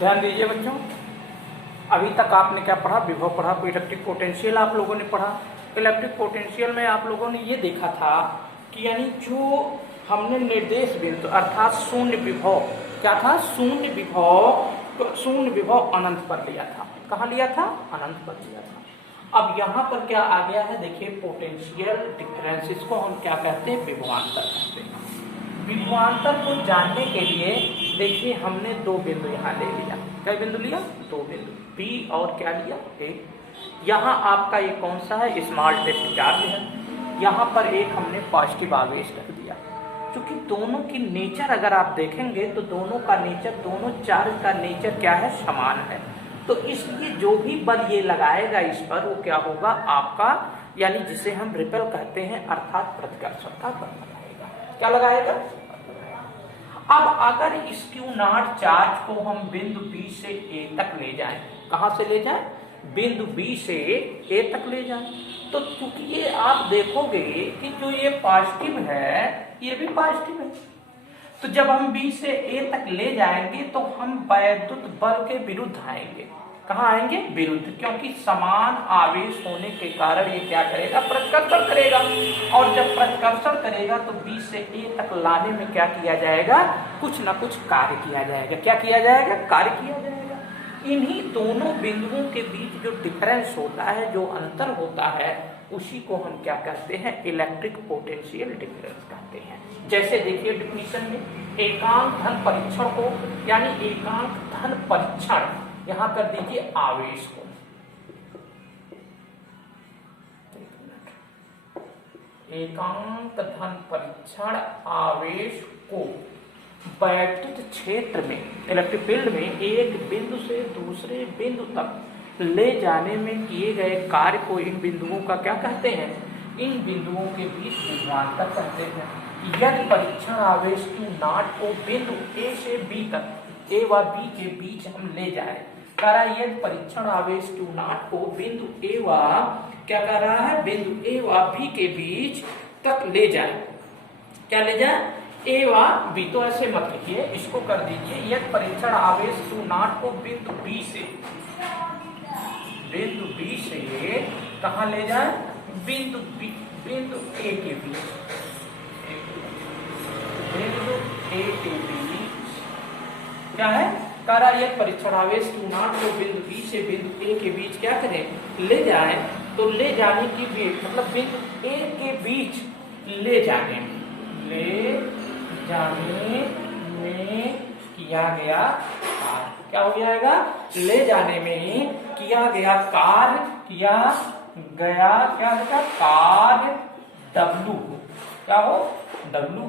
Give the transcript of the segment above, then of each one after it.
ध्यान दीजिए बच्चों, अभी तक आपने क्या पढ़ा, विभव पढ़ा, इलेक्ट्रिक पोटेंशियल आप लोगों ने पढ़ा। इलेक्ट्रिक पोटेंशियल में आप लोगों ने ये देखा था कि यानी जो हमने निर्देश बिंदु अर्थात शून्य विभव, क्या था, शून्य विभव, तो शून्य विभव अनंत पर लिया था। कहाँ लिया था? अनंत पर लिया था। अब यहाँ पर क्या आ गया है, देखिए पोटेंशियल डिफरेंस, इसको हम क्या कहते हैं, विभवांतर कहते हैं। विभवांतर को जानने के लिए देखिए हमने दो बिंदु यहाँ ले लिया। क्या बिंदु लिया? दो बिंदु, बी और क्या लिया, ए। यहाँ आपका ये कौन सा है, स्मॉल टेस्ट चार्ज है। यहाँ पर एक हमने पॉजिटिव आवेश रख दिया। क्योंकि दोनों की नेचर अगर आप देखेंगे तो दोनों का नेचर, दोनों चार्ज का नेचर क्या है, समान है। तो इसलिए जो भी बल ये लगाएगा इस पर, वो क्या होगा आपका, यानी जिसे हम रिपेल कहते हैं अर्थात प्रतिकर्षण का बल लगाएगा। क्या लगाएगा? अब अगर इस Q नॉट चार्ज को हम बिंदु B से A तक ले जाएं, कहां से ले जाएं, बिंदु B से A तक ले जाएं, तो चूंकि ये आप देखोगे कि जो ये पॉजिटिव है ये भी पॉजिटिव है, तो जब हम B से A तक ले जाएंगे तो हम वैद्युत बल के विरुद्ध आएंगे। कहाँ आएंगे? विरुद्ध, क्योंकि समान आवेश होने के कारण ये क्या करेगा, प्रतिकर्षण करेगा। और जब प्रतिकर्षण करेगा तो B से A तक लाने में क्या किया जाएगा, कुछ ना कुछ कार्य किया जाएगा। क्या किया जाएगा? कार्य किया जाएगा। इन्हीं दोनों बिंदुओं के बीच जो डिफरेंस होता है, जो अंतर होता है, उसी को हम क्या कहते हैं, इलेक्ट्रिक पोटेंशियल डिफरेंस कहते हैं। जैसे देखिए डिफिनीशन में एकांक धन परीक्षण को, यानी एकांक धन परीक्षण, यहां कर दीजिए आवेश को, एकांक धन परीक्षण आवेश को वैद्युत क्षेत्र में, इलेक्ट्रिक फील्ड में एक बिंदु से दूसरे बिंदु तक ले जाने में किए गए कार्य को, इन बिंदुओं का क्या कहते हैं, इन बिंदुओं के बीच विभवांतर कहते हैं। यदि परीक्षण आवेश Q नॉट को बिंदु A से B तक, A व B के बीच हम ले जाए, कह रहा है यदि परीक्षण आवेश Q नॉट को बिंदु A व, क्या कर रहा है, बिंदु A व B के बीच तक ले जाए, क्या ले जाए, A व B। तो ऐसे मत लिखिए, इसको कर दीजिए यदि परीक्षण आवेश Q नॉट को बिंदु B से, बिंदु B से कहाँ ले जाए, बिंदु A के बीच, बिंदु A के बीच क्या है, कह रहा है परीक्षण आवेश Q नॉट को बिंदु B से बिंदु A के बीच क्या करें, ले जाए। तो ले जाने की बीच मतलब बिंदु A के बीच ले जाने में किया गया कार्य, क्या हो जाएगा, ले जाने में किया गया कार्य, किया गया क्या होगा, कार्य W, क्या हो, W।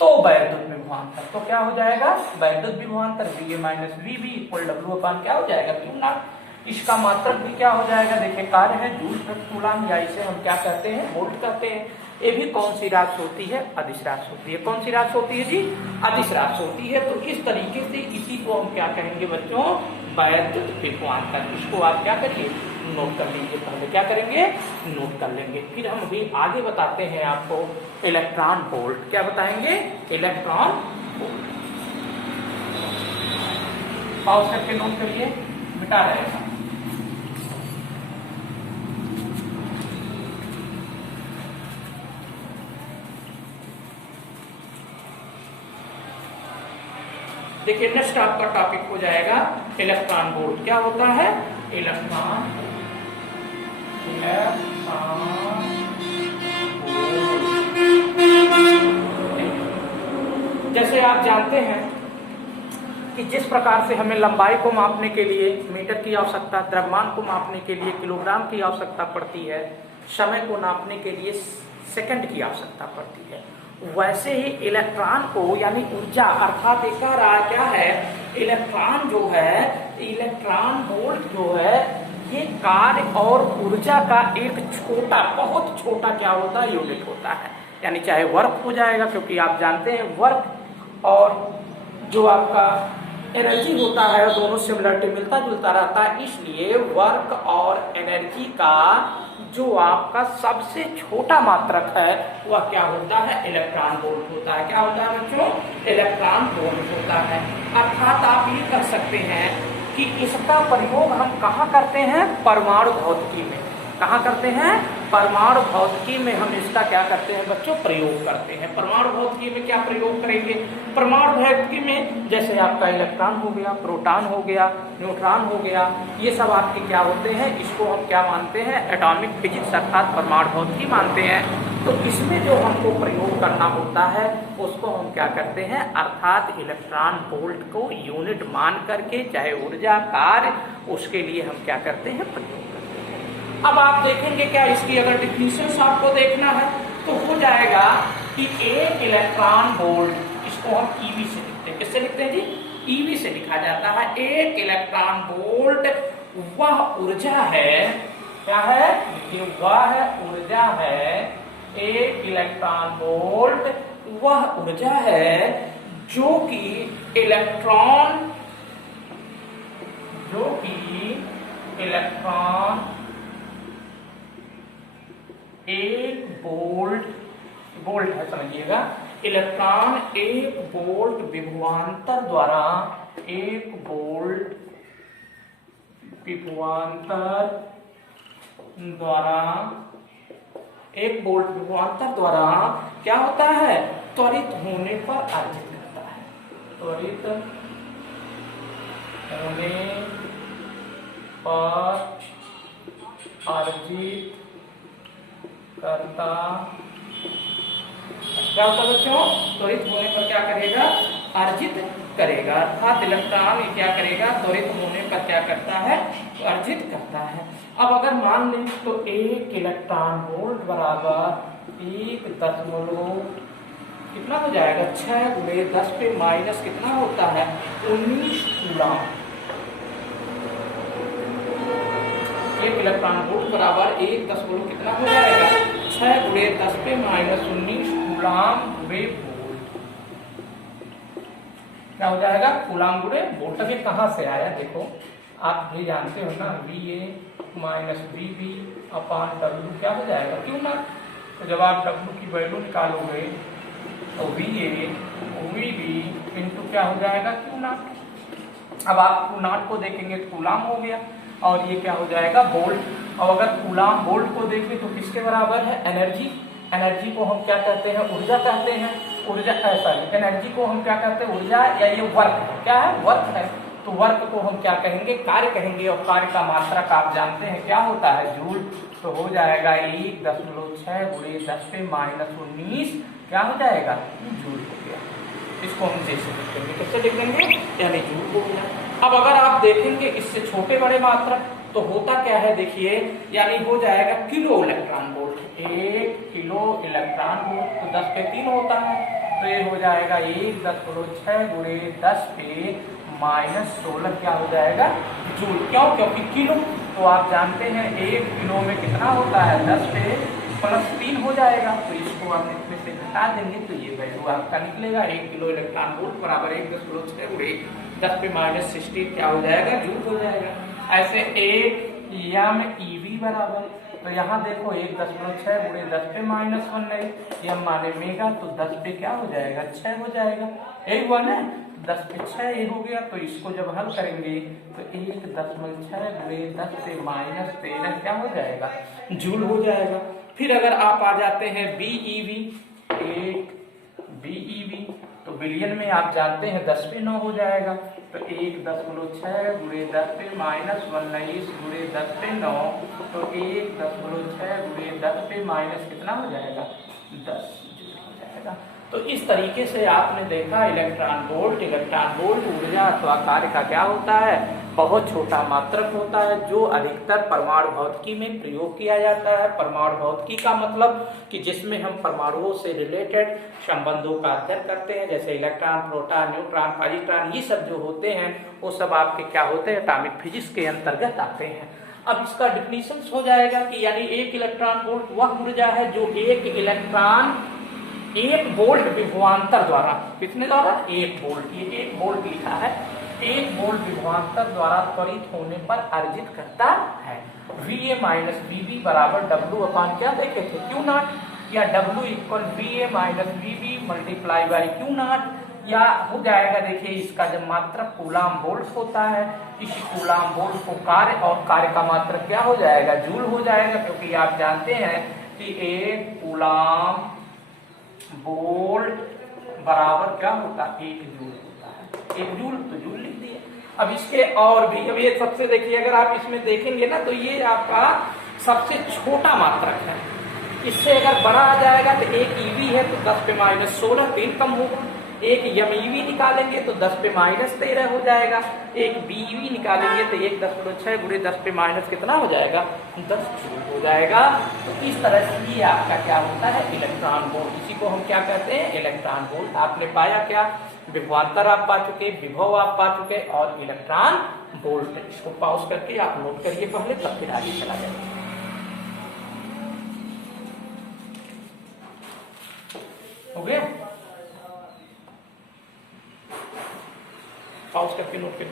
तो वैद्युत विभवांतर, तो क्या हो जाएगा, वैद्युत विभवांतर VA minus VB equal W अपान क्या हो जाएगा, Q नॉट। इसका मात्रक भी क्या हो जाएगा, देखिए कार्य है जूल प्रति कूलम, या इसे हम क्या कहते हैं, वोल्ट कहते हैं। ये भी कौन सी राशि होती है, अदिश राशि होती है। कौन सी राशि होती है जी, अदिश राशि होती है। तो इस तरीके से इसी को हम क्या कहेंगे बच्चों, वैद्युत विभवांतर। इसको आप क्या करिए, नोट कर लीजिए, पहले क्या करेंगे, नोट कर लेंगे। फिर हम अभी आगे बताते हैं आपको इलेक्ट्रॉन वोल्ट। क्या बताएंगे, इलेक्ट्रॉन वोल्ट। पॉज करके नोट करिए, मिटा रहेगा। देखिए नेक्स्ट आपका टॉपिक हो जाएगा इलेक्ट्रॉन वोल्ट। क्या होता है, इलेक्ट्रॉन जैसे आप जानते हैं कि जिस प्रकार से हमें लंबाई को मापने के लिए मीटर की आवश्यकता, द्रव्यमान को मापने के लिए किलोग्राम की आवश्यकता पड़ती है, समय को नापने के लिए सेकंड की आवश्यकता पड़ती है, वैसे ही इलेक्ट्रॉन को यानी ऊर्जा अर्थात एक क्या है, इलेक्ट्रॉन जो है, इलेक्ट्रॉन वोल्ट जो है, ये कार्य और ऊर्जा का एक छोटा, बहुत छोटा क्या होता है, यूनिट होता है। यानी चाहे वर्क हो जाएगा, क्योंकि आप जानते हैं वर्क और जो आपका एनर्जी होता है दोनों सिमिलरिटी मिलता जुलता रहता है, इसलिए वर्क और एनर्जी का जो आपका सबसे छोटा मात्रक है वह क्या होता है, इलेक्ट्रॉन वोल्ट होता है। क्या होता है बच्चों, इलेक्ट्रॉन वोल्ट होता है। अर्थात आप ये कह सकते हैं कि इसका प्रयोग हम कहाँ करते हैं, परमाणु भौतिकी में। कहाँ करते हैं, परमाणु भौतिकी में हम इसका क्या करते हैं बच्चों, प्रयोग करते हैं। परमाणु भौतिकी में क्या प्रयोग करेंगे, परमाणु भौतिकी में जैसे आपका इलेक्ट्रॉन हो गया, प्रोटॉन हो गया, न्यूट्रॉन हो गया, ये सब आपके क्या होते हैं, इसको हम क्या मानते हैं, एटॉमिक फिजिक्स अर्थात परमाणु भौतिकी मानते हैं। तो इसमें जो हमको प्रयोग करना होता है उसको हम क्या करते हैं, अर्थात इलेक्ट्रॉन वोल्ट को यूनिट मान करके, चाहे ऊर्जा कार्य, उसके लिए हम क्या करते हैं, प्रयोग करते हैं। अब आप देखेंगे क्या, इसकी अगर डिफिनेशन आपको देखना है तो हो जाएगा कि एक इलेक्ट्रॉन वोल्ट, इसको हम ईवी से लिखते हैं। किससे लिखते हैं जी, ईवी से लिखा जाता है। एक इलेक्ट्रॉन वोल्ट वह ऊर्जा है, क्या है, वह है ऊर्जा है, एक इलेक्ट्रॉन वोल्ट वह ऊर्जा है जो कि इलेक्ट्रॉन एक वोल्ट है, समझिएगा, इलेक्ट्रॉन एक वोल्ट विभवांतर द्वारा, एक वोल्ट विभवांतर द्वारा क्या होता है, त्वरित होने पर अर्जित करता है। त्वरित होने पर अर्जित करता, क्या होता है बच्चों, त्वरित होने पर क्या करेगा, अर्जित करेगा। अर्थात इलेक्ट्रॉन क्या करेगा, त्वरित होने पर क्या करता है, अर्जित करता है। अब अगर मान लें तो एक इलेक्ट्रॉन वोल्ट बराबर 1 कितना हो जाएगा, 6 गुणे 10 पे माइनस कितना होता है, 19 कूलम। एक इलेक्ट्रॉन वोल्ट बराबर 1 कितना हो जाएगा, 6 गुणे 10 पे माइनस 19 कूलम गुणे वोल्ट। क्या हो जाएगा, कूलम गुणे वोल्ट। अब ये कहाँ से आया, देखो आप भी जानते हो ना, VA माइनस VB अपान W क्या हो जाएगा, क्यू नॉट। तो जब आप W की वैल्यू निकालोगे तो VA VB इंटू क्या हो जाएगा, क्यू नॉट। अब आप क्यू नॉट को देखेंगे तो कूलम हो गया, और ये क्या हो जाएगा, वोल्ट। और अगर कूलम वोल्ट को देखें तो किसके बराबर है, एनर्जी को हम क्या कहते हैं, ऊर्जा कहते हैं। ऊर्जा सॉरी, एनर्जी को हम क्या कहते हैं, ऊर्जा, या ये वर्क है, क्या है, वर्क है। तो वर्क को हम क्या कहेंगे, कार्य कहेंगे। और कार्य का मात्रक आप जानते हैं क्या होता है, जूल। तो हो जाएगा 1.6 गुणे 10 पे माइनस 19 क्या हो जाएगा, जूल हो गया। इसको हम जैसे लिख देंगे, किससे लिख देंगे, यानी जूल हो गया। अब अगर आप देखेंगे इससे छोटे बड़े मात्रक तो होता क्या है, देखिए, यानी हो जाएगा kilo electron volt. 1 kilo electron volt तो 10 पे 3 होता है, तो ये हो जाएगा 1.6 गुणे 10 पे माइनस 16 क्या हो जाएगा, जूल। क्यों, क्योंकि किलो, तो आप जानते हैं 1 किलो में कितना होता है, 10 पे प्लस 3 हो जाएगा। तो इसको आप इसमें से घटा देंगे तो ये वैल्यू आपका निकलेगा, 1 किलो इलेक्ट्रॉन वोल्ट बराबर 1.6 गुणे 10 पे माइनस 16 क्या हो जाएगा, जूल हो जाएगा। ऐसे 1 MeV बराबर, तो यहाँ देखो 1.6 गुणे 10 पे माइनस 19, एम माने मेगा, तो 10 पे क्या हो जाएगा, 6 हो जाएगा। यही हुआ ना, 10 पे 6 ये हो गया। तो इसको जब हल करेंगे तो 1.6 गुणे 10 पे माइनस 13 क्या हो जाएगा, जूल हो जाएगा। फिर अगर आप आ जाते हैं BeV, तो बिलियन में आप जानते हैं 10 पे 9 हो जाएगा। तो 1.6 गुणे 10 पे माइनस 19 गुणे 10 पे 9, तो 1.6 गुणे 10 पे माइनस कितना हो जाएगा, 10 जूल हो जाएगा। तो इस तरीके से आपने देखा इलेक्ट्रॉन वोल्ट ऊर्जा अथवा कार्य का क्या होता है, बहुत छोटा मात्रक होता है, जो अधिकतर परमाणु भौतिकी में प्रयोग किया जाता है। परमाणु भौतिकी का मतलब कि जिसमें हम परमाणुओं से रिलेटेड संबंधों का अध्ययन करते हैं, जैसे इलेक्ट्रॉन, प्रोटॉन, न्यूट्रॉन, पॉजिट्रॉन, ये सब जो होते हैं वो सब आपके क्या होते हैं, एटॉमिक फिजिक्स के अंतर्गत आते हैं। अब इसका डिफिनीशन हो जाएगा कि यानी एक इलेक्ट्रॉन वोल्ट वह ऊर्जा है जो एक इलेक्ट्रॉन 1 वोल्ट विभवांतर द्वारा, कितने द्वारा, 1 वोल्ट, ये 1 वोल्ट लिखा है, 1 वोल्ट विभवांतर द्वारा त्वरित होने पर अर्जित करता है। VA माइनस VB बराबर W अपान क्या देखे थे, Q नॉट, या W equal VA minus VB multiply by Q not, या हो जाएगा देखिए इसका जब मात्रक कूलाम वोल्ट होता है, इसी कूलाम वोल्ट को कार्य और कार्य का मात्रक क्या हो जाएगा, जूल हो जाएगा, क्योंकि आप जानते हैं कि 1 कूलाम वोल्ट बराबर क्या होता है, 1 जूल होता है। 1 जूल तो जूल लिख दिए। अब इसके और भी, अब ये सबसे देखिए अगर आप इसमें देखेंगे ना तो ये आपका सबसे छोटा मात्रक है। इससे अगर बड़ा आ जाएगा तो 1 ईवी है तो 10 पे माइनस 16 3 कम होगा। 1 एमईवी निकालेंगे तो 10 पे माइनस 13 हो जाएगा। 1 बीवी निकालेंगे तो 1.6 गुणे 10 पे माइनस कितना हो जाएगा, 10 जूल हो जाएगा। तो इस तरह से ये आपका क्या होता है, इलेक्ट्रॉन वोल्ट। इसी को हम क्या कहते हैं, इलेक्ट्रॉन वोल्ट। आपने पाया क्या, विभवांतर आप पा चुके, विभव आप पा चुके और इलेक्ट्रॉन वोल्ट। इसको पॉज करके आप नोट करिए पहले, तब फिर आगे चला जाएगा। हो गया, पॉज करके नोट करिए।